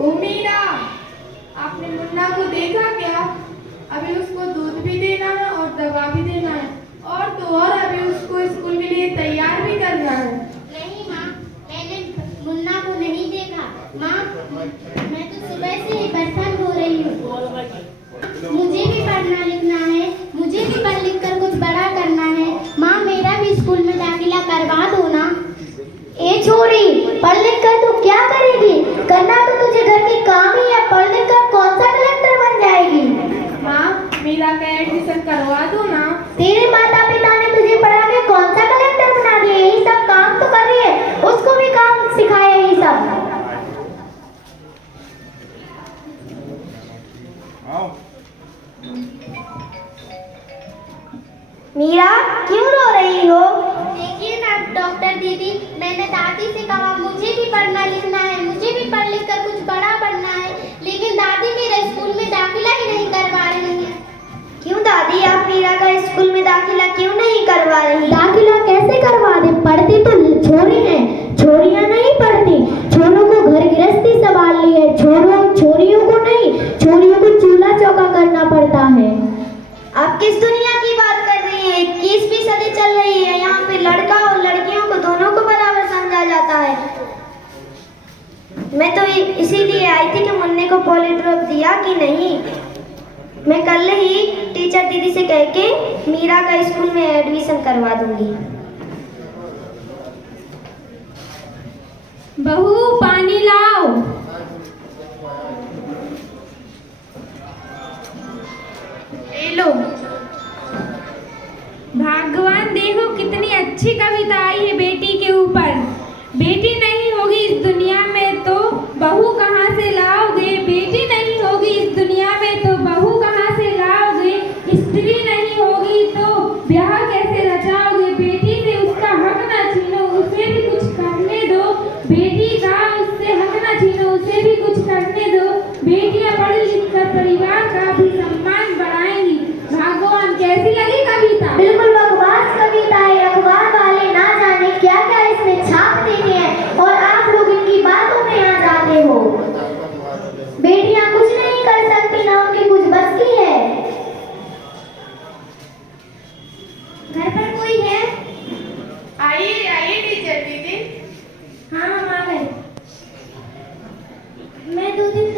ओ मीरा, आपने मुन्ना को देखा क्या? अभी उसको दूध भी देना है और दवा भी देना है, और तो और अभी उसको स्कूल के लिए तैयार भी करना है। नहीं माँ, मैंने मुन्ना को नहीं देखा। माँ, मैं तो सुबह से ही बर्तन धो रही हूँ। मुझे भी पढ़ना लिखना है, मुझे भी पढ़ लिख कर कुछ बड़ा करना है। माँ, मेरा भी स्कूल में दाखिला करवा दो ना। ए छोरी, पढ़ लिख कर तू क्या करेगी? करना तो तुझे घर की काम ही है। पढ़ लिख कर कौन सा कलेक्टर बन जाएगी? माँ, मीरा का एडमिशन करवा दो ना। तेरे माता पिता ने तुझे पढ़ा के कौन सा कलेक्टर बना दिया? यही सब काम तो कर रही है, उसको भी काम सिखाया यही सब। मीरा, क्यों रो रही हो? देखिए ना डॉक्टर दीदी, मैंने दादी से कहा मुझे भी पढ़ना लिखना है, मुझे भी पढ़ लिख कर कुछ बड़ा बनना है, लेकिन दादी मेरे स्कूल में दाखिला ही नहीं करवा रही है। क्यों दादी, आप मीरा का स्कूल में दाखिला क्यों नहीं करवा रही? दाखिला कैसे करवा दे? पढ़ती तो छोरी हैं, छोरियां नहीं पढ़ती। छोरों को घर गृहस्थी संभालनी है, छोरियों को नहीं। छोरियों को चूल्हा चौका करना पड़ता है। आप किस दुनिया की बात कर रही हैं? 21वीं सदी चल रही है, यहाँ पे लड़का और लड़कियों को दोनों को बराबर समझा जाता है। मैं तो इसीलिए आई थी कि मुन्ने को पॉलीड्रॉप दिया कि नहीं। मैं कल ही टीचर दीदी से कह के मीरा का स्कूल में एडमिशन करवा दूंगी। बहू, पानी लाओ। ले लो। भगवान, देखो कितनी अच्छी कविता आई है बेटी के ऊपर। बेटी नहीं होगी इस दुनिया में तो बहू कहाँ से लाओगे? बेटी नहीं होगी इस दुनिया में तो बहू कहाँ से लाओगे? स्त्री नहीं होगी तो ब्याह कैसे रचाओगे? बेटी से उसका हक ना छीनो, उसे भी कुछ करने दो। बेटी का उससे हक ना छीनो, उसे भी कुछ करने दो। बेटियां पढ़ लिख कर परिवार का भी सम्मान बढ़ाएंगी। भगवान, कैसी लगी कविता? बिल्कुल बकवास कविता है। अखबार वाले ना जाने क्या क्या इसमें छाप देते हैं और आप लोग इनकी बातों में आ जाते हो। बेटियां कुछ नहीं कर सकती, ना उनकी कुछ बस की है। घर पर कोई है? आइए आइए टीचर दीदी। हाँ, हम आ गए। मैं 2 दिन